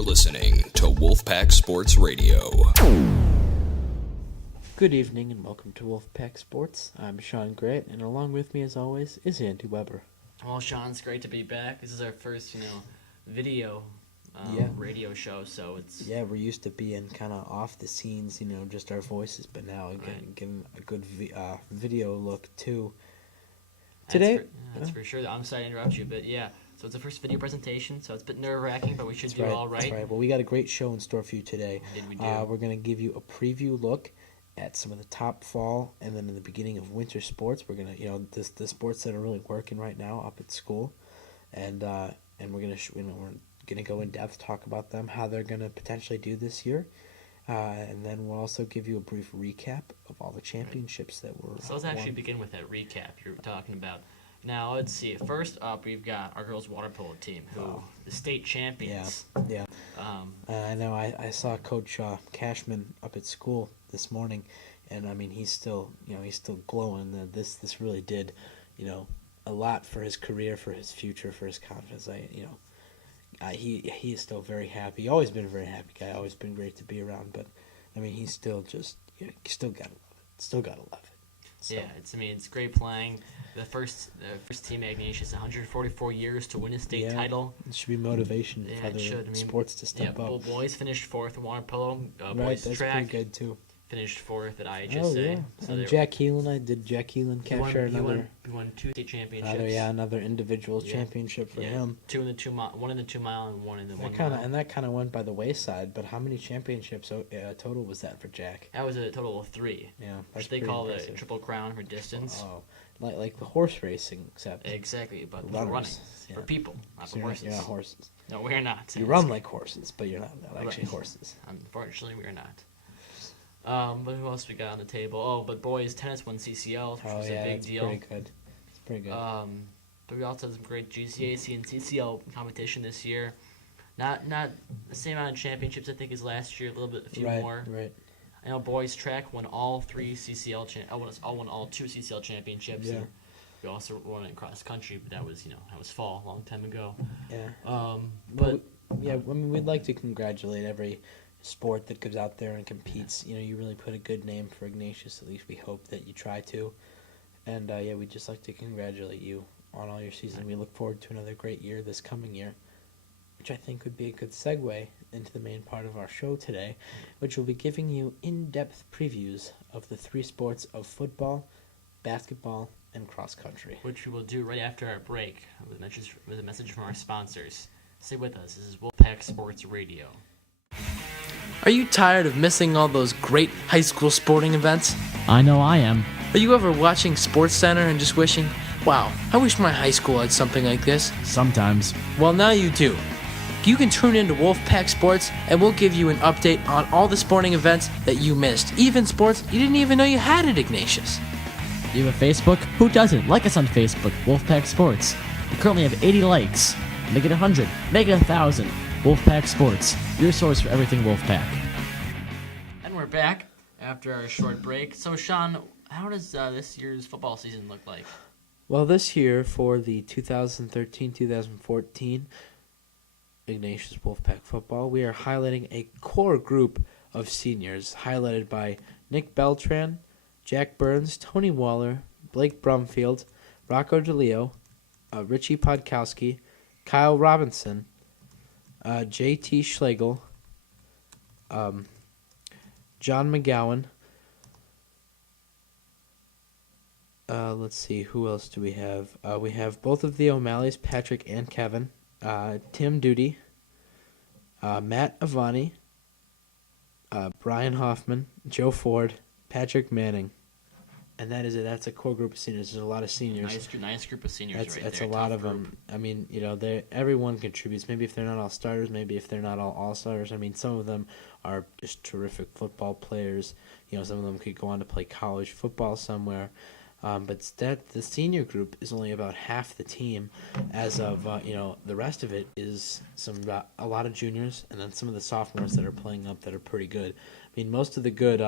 You're listening to Wolfpack Sports Radio. Good evening and welcome to Wolfpack Sports. I'm Sean Grant, and along with me as always is Andy Weber. Well, Sean, it's great to be back. This is our first, video radio show, so it's... Yeah, we're used to being kind of off the scenes, just our voices, but now getting a good video look too. Today... That's for sure. I'm sorry to interrupt you, but yeah. So it's the first video presentation, so it's a bit nerve-wracking, but we should do all right. That's right. Well, we got a great show in store for you today. Indeed we do. We're going to give you a preview look at some of the top fall and then in the beginning of winter sports. We're going to, the sports that are really working right now up at school, and we're going to we're going to go in depth, talk about them, how they're going to potentially do this year. And then we'll also give you a brief recap of all the championships that were So let's actually begin with that recap you're talking about. Now, let's see. First up, we've got our girls' water polo team, the state champions. Yeah. I know. I saw Coach Cashman up at school this morning, and I mean, he's still glowing. This really did, a lot for his career, for his future, for his confidence. He is still very happy. Always been a very happy guy. Always been great to be around. But I mean, he's still just still gotta love it. So. Yeah, it's great playing. The first team at Ignatius, 144 years to win a state title. It should be motivation for other sports to step up. Boys finished fourth in water polo. Right, boys that's track pretty good too. Finished fourth at IHSA. Oh yeah, so and Jack Keelan capture another. He won 2 state championships. Another individual championship for him. 2 in the 2 mile, 1 in the 2 mile, and 1 in the 1 mile. And that kind of went by the wayside. But how many championships total was that for Jack? That was a total of 3. Yeah, which they call the Triple Crown for distance. Oh, like the horse racing, except exactly, but for running, for people, not for horses. You're not horses. No, we're not. You run like horses, but you're not actually horses. Unfortunately, we are not. But who else we got on the table? Oh, but boys tennis won CCL, which was a big deal. Pretty good. It's pretty good. But we also had some great GCAC and CCL competition this year. Not the same amount of championships I think as last year. A few more. Right. I know boys track won all 3 CCL. Won all 2 CCL championships. Yeah. We also won it cross country, but that was fall, a long time ago. Yeah. But I mean, we'd like to congratulate every sport that goes out there and competes. You really put a good name for Ignatius. At least we hope that you try to. And we'd just like to congratulate you on all your season. We look forward to another great year this coming year, which I think would be a good segue into the main part of our show today, which will be giving you in-depth previews of the 3 sports of football, basketball, and cross country. Which we will do right after our break with a message from our sponsors. Stay with us. This is Wolfpack Sports Radio. Are you tired of missing all those great high school sporting events? I know I am. Are you ever watching SportsCenter and just wishing, wow, I wish my high school had something like this? Sometimes. Well, now you do. You can tune in to Wolfpack Sports, and we'll give you an update on all the sporting events that you missed, even sports you didn't even know you had at Ignatius. You have a Facebook? Who doesn't? Like us on Facebook, Wolfpack Sports. We currently have 80 likes. Make it 100. Make it 1,000. Wolfpack Sports, your source for everything Wolfpack. And we're back after our short break. So, Sean, how does this year's football season look like? Well, this year for the 2013-2014 Ignatius Wolfpack football, we are highlighting a core group of seniors, highlighted by Nick Beltran, Jack Burns, Tony Waller, Blake Brumfield, Rocco DeLeo, Richie Podkowski, Kyle Robinson, J.T. Schlegel, John McGowan. Let's see, who else do we have? We have both of the O'Malley's, Patrick and Kevin, Tim Duty, Matt Avani, Brian Hoffman, Joe Ford, Patrick Manning. And that is it. That's a core group of seniors. There's a lot of seniors. Nice group of seniors that's a lot of them. I mean, everyone contributes. Maybe if they're not all starters, maybe if they're not all stars. I mean, some of them are just terrific football players. Some of them could go on to play college football somewhere. But the senior group is only about half the team. As of the rest of it is a lot of juniors, and then some of the sophomores that are playing up that are pretty good. I mean, most of the good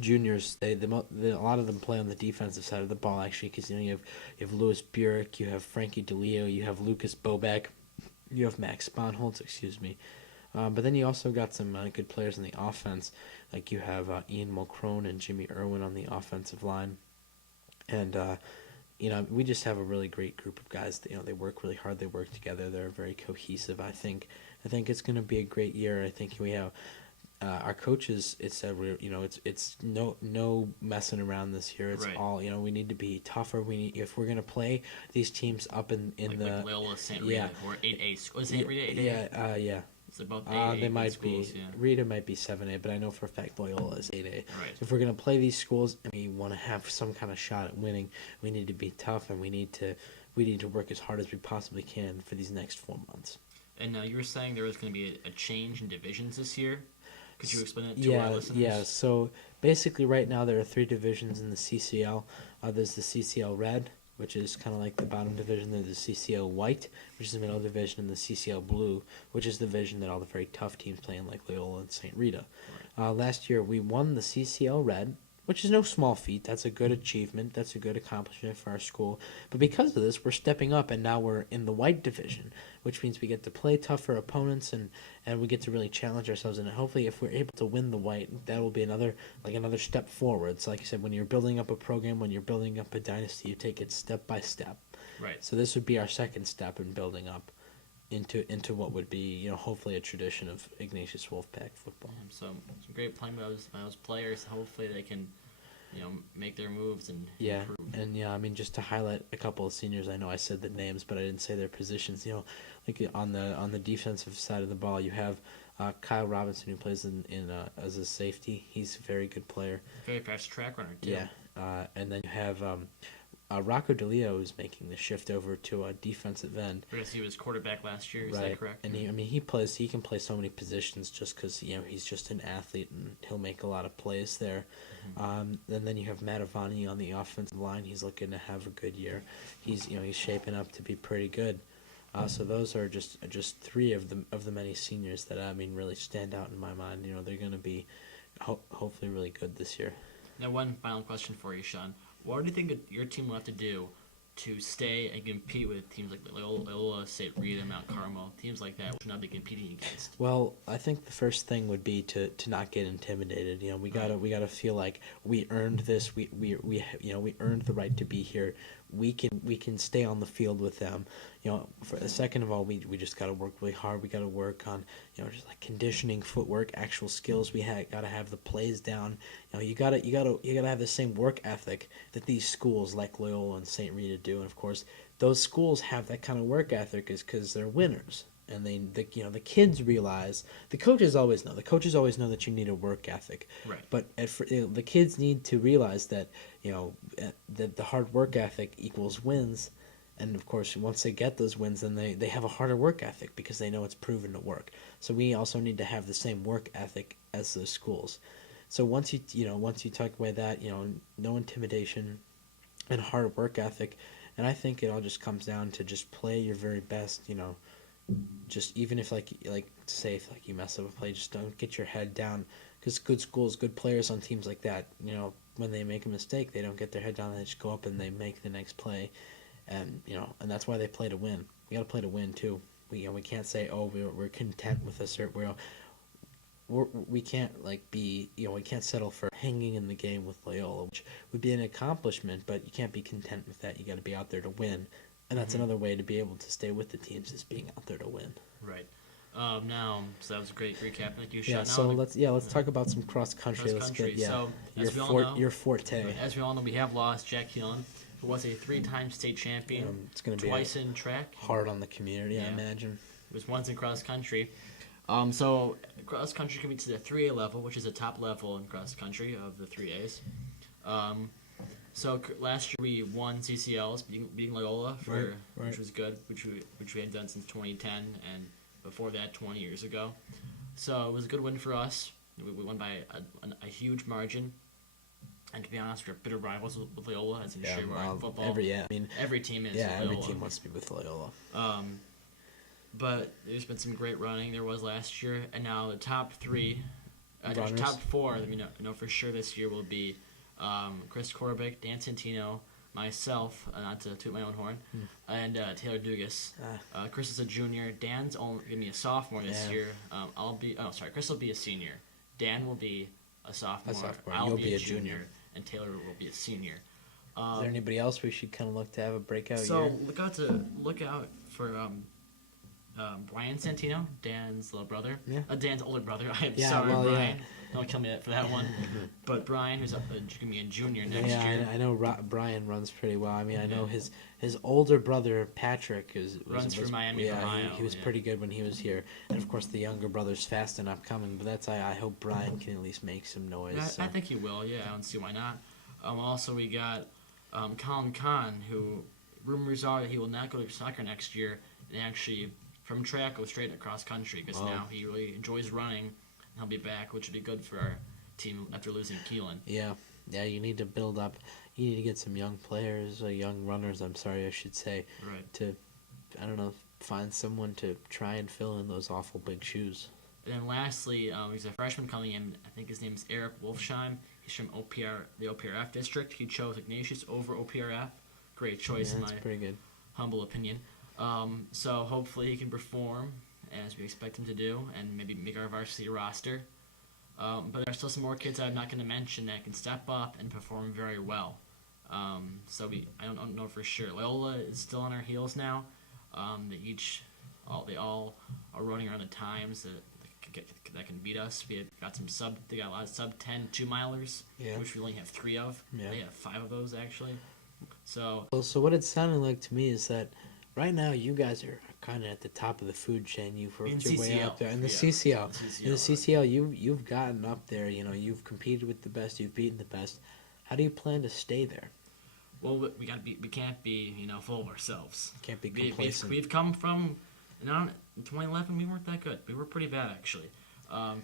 juniors, a lot of them play on the defensive side of the ball, actually, because you have Louis Burek, you have Frankie DeLeo, you have Lucas Boback, you have Max Sponholtz, But then you also got some good players in the offense. Like you have Ian Mulcrone and Jimmy Irwin on the offensive line. And, we just have a really great group of guys. They work really hard. They work together. They're very cohesive. I think it's going to be a great year. I think we have our coaches. It's a real, it's no messing around this year. It's Right. all, we need to be tougher. If we're going to play these teams up in like Loyola, St. Rita, yeah. or 8A. Was St. Rita 8A? yeah. It's about 8A They might schools, be. yeah. Rita might be 7A, but I know for a fact Loyola is 8A. Right. So if we're going to play these schools and we want to have some kind of shot at winning, we need to be tough and we need to work as hard as we possibly can for these next 4 months. And you were saying there was going to be a change in divisions this year. Could you explain it to our listeners? Yeah. So basically, right now there are 3 divisions in the CCL. There's the CCL Red, which is kind of like the bottom division. There's the CCL White, which is the middle division, and the CCL Blue, which is the division that all the very tough teams play in, like Loyola and St. Rita. Last year, we won the CCL Red, which is no small feat. That's a good achievement. That's a good accomplishment for our school. But because of this, we're stepping up, and now we're in the White division, which means we get to play tougher opponents, and we get to really challenge ourselves. And hopefully, if we're able to win the White, that will be another step forward. So like you said, when you're building up a program, when you're building up a dynasty, you take it step by step. Right. So this would be our second step in building up into what would be, hopefully a tradition of Ignatius Wolfpack football. So some great playing by those players. Hopefully they can, make their moves and improve. And just to highlight a couple of seniors, I know I said the names, but I didn't say their positions. Like on the defensive side of the ball, you have Kyle Robinson, who plays in as a safety. He's a very good player. Very fast track runner too. Yeah, and then you have Rocco DeLeo, who's making the shift over to a defensive end. Because he was quarterback last year, is Right, that correct? and he can play so many positions just because he's just an athlete and he'll make a lot of plays there. And then you have Matt Avani on the offensive line. He's looking to have a good year. He's shaping up to be pretty good. So those are just 3 of the many seniors that really stand out in my mind. They're going to be hopefully really good this year. Now, one final question for you, Sean. What do you think that your team will have to do to stay and compete with teams like Loyola, St. Rita, Mount Carmel, teams like that, which will not be competing against? Well, I think the first thing would be to not get intimidated. We gotta feel like we earned this. We earned the right to be here. We can stay on the field with them. For the second of all, we just gotta work really hard. We gotta work on just like conditioning, footwork, actual skills. We gotta have the plays down. You gotta have the same work ethic that these schools like Loyola and St. Rita do. And of course, those schools have that kind of work ethic is because they're winners. And the kids realize, the coaches always know. The coaches always know that you need a work ethic. Right. But the kids need to realize that that the hard work ethic equals wins. And of course, once they get those wins, then they have a harder work ethic because they know it's proven to work. So we also need to have the same work ethic as those schools. So once you take away that, no intimidation and hard work ethic, and I think it all just comes down to just play your very best. Just even if say if you mess up a play, just don't get your head down, because good schools, good players on teams like that, when they make a mistake, they don't get their head down. They just go up and they make the next play, and and that's why they play to win. We got to play to win too. We can't say, oh, we're content with a certain. We can't we can't settle for hanging in the game with Loyola, which would be an accomplishment, but you can't be content with that. You got to be out there to win. And that's another way to be able to stay with the teams, is being out there to win. Right. So that was a great recap. Thank you, Sean. Yeah. So let's talk about some cross country. Cross country. So as we all know, your forte. As we all know, we have lost Jack Hillon, who was a 3-time state champion. It's going to be twice in track. Hard on the community, I imagine. It was once in cross country. So cross country can be to the 3A level, which is the top level in cross country of the 3As. So last year we won CCLs, beating Loyola, which was good, which we had done since 2010, and before that 20 years ago. So it was a good win for us. We won by a huge margin. And to be honest, we're bitter rivals with Loyola, as I'm sure we're in football. Every team is. Yeah, with Loyola. every team wants to be with Loyola. But there's been some great running. There was last year, and now the top 4 that we know for sure this year will be Chris Korbick, Dan Santino, myself, not to toot my own horn, and Taylor Dugas. Chris is a junior. Dan's only gonna be a sophomore this year. Chris will be a senior. Dan will be a sophomore. I'll You'll be a junior, and Taylor will be a senior. Is there anybody else we should kind of look to have a breakout year? So look out for Brian Santino, Dan's little brother. Yeah. Dan's older brother. I'm Yeah, sorry, well, Brian. yeah. Don't kill me for that one. But Brian, who's going to be a junior next Yeah, year. I know Brian runs pretty well. I mean, I know his older brother Patrick runs for Miami, Ohio. He was pretty good when he was here, and of course the younger brother's fast and upcoming. But I hope Brian can at least make some noise. I think he will. Yeah, I don't see why not. Also, we got Colin Kahn, who rumors are that he will not go to soccer next year, and actually from track go straight across country because now he really enjoys running. And he'll be back, which would be good for our team after losing Keelan. Yeah, you need to build up. You need to get some young players, young runners. I'm sorry, I should say. Right. To, I don't know, find someone to try and fill in those awful big shoes. And then lastly, he's a freshman coming in. I think his name is Eric Wolfsheim. He's from the OPRF district. He chose Ignatius over OPRF. Great choice in my pretty good. humble opinion. So hopefully he can perform as we expect him to do and maybe make our varsity roster. But there are still some more kids I'm not going to mention that can step up and perform very well. I don't know for sure. Loyola is still on our heels now. They all are running around the times that can beat us. They got a lot of sub 10 2-milers, which we only have 3 of. Yeah. They have 5 of those actually. So what it's sounding like to me is that right now you guys are kind of at the top of the food chain. You've worked your way up there. In the CCL. In the CCL, you've gotten up there. You know, you've competed with the best. You've beaten the best. How do you plan to stay there? Well, we can't be full of ourselves. Can't be complacent. We've come from, in 2011 we weren't that good. We were pretty bad actually.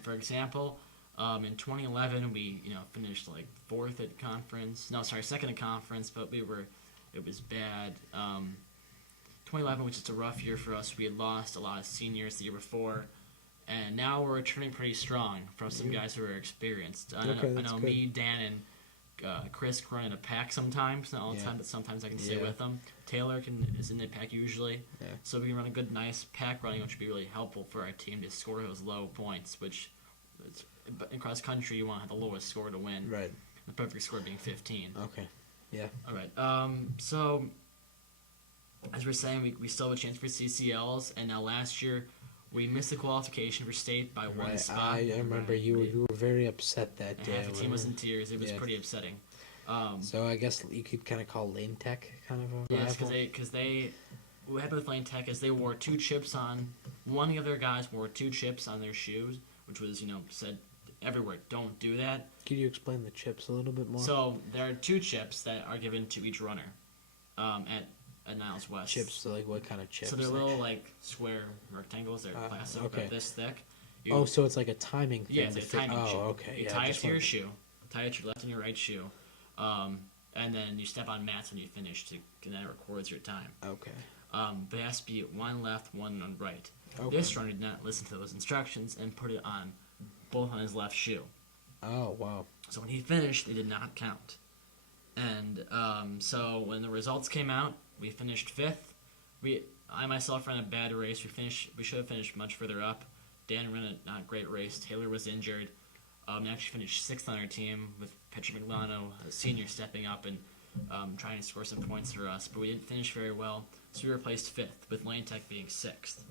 For example, in 2011 we finished like 4th at conference. No, sorry, 2nd at conference, but it was bad. 2011 was just a rough year for us. We had lost a lot of seniors the year before, and now we're returning pretty strong from some guys who are experienced. I know me, Dan, and Chris can run in a pack sometimes, not all the time, but sometimes I can stay with them. Taylor is in the pack usually, so we can run a good, nice pack running, which would be really helpful for our team to score those low points, which in cross country you want to have the lowest score to win. Right. The perfect score being 15. Okay. Yeah. All right. So as we're saying, we still have a chance for CCLs, and now last year we missed the qualification for state by one spot. I remember you were very upset that day. Half the team was in tears. It was pretty upsetting. So I guess you could kind of call Lane Tech kind of a yes, rival? because what happened with Lane Tech is they wore 2 chips on. One of the other guys wore 2 chips on their shoes, which was said everywhere, don't do that. Could you explain the chips a little bit more? So there are 2 chips that are given to each runner at Niles West. Chips, so like what kind of chips? So they're little like square rectangles. They're plastic, about this thick. So it's like a timing thing. Yeah, it's a timing chip. Okay. You tie it to your shoe. Tie it to your left and your right shoe. And then you step on mats when you finish, and then it records your time. Okay. But it has to be 1 left, 1 on right. Okay. This runner did not listen to those instructions and put it on both on his left shoe. Oh, wow. So when he finished, it did not count. And so when the results came out, we finished 5th. I myself ran a bad race. We should have finished much further up. Dan ran a not great race. Taylor was injured. We actually finished 6th on our team with Petra Miglano, a senior, stepping up and trying to score some points for us. But we didn't finish very well, so we were placed 5th, with Lane Tech being 6th.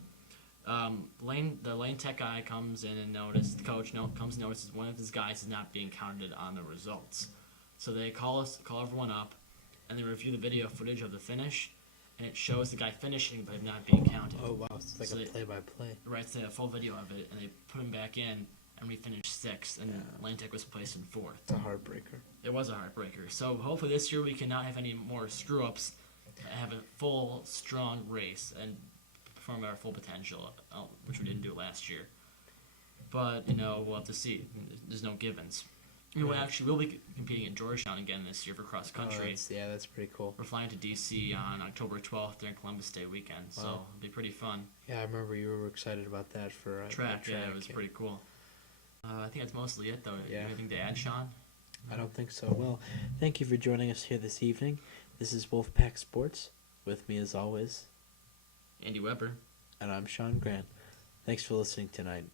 The Lane Tech guy comes in and notices one of his guys is not being counted on the results. So they call everyone up, and they review the video footage of the finish, and it shows the guy finishing but not being counted. Oh, wow. It's like a play-by-play. Right, so they have a full video of it, and they put him back in, and we finished 6th, and Lane Tech was placed in 4th. It's a heartbreaker. It was a heartbreaker. So hopefully this year we can not have any more screw-ups, have a full, strong race, and perform at our full potential, which we didn't do last year. But, we'll have to see. There's no givens. We'll be competing in Georgetown again this year for cross country. That's pretty cool. We're flying to DC on October 12th during Columbus Day weekend, so it'll be pretty fun. Yeah, I remember you were excited about that for track. Yeah, it was pretty cool. I think that's mostly it, though. Yeah. Anything to add, Sean? I don't think so. Well, thank you for joining us here this evening. This is Wolfpack Sports. With me as always, Andy Weber. and I'm Sean Grant. Thanks for listening tonight.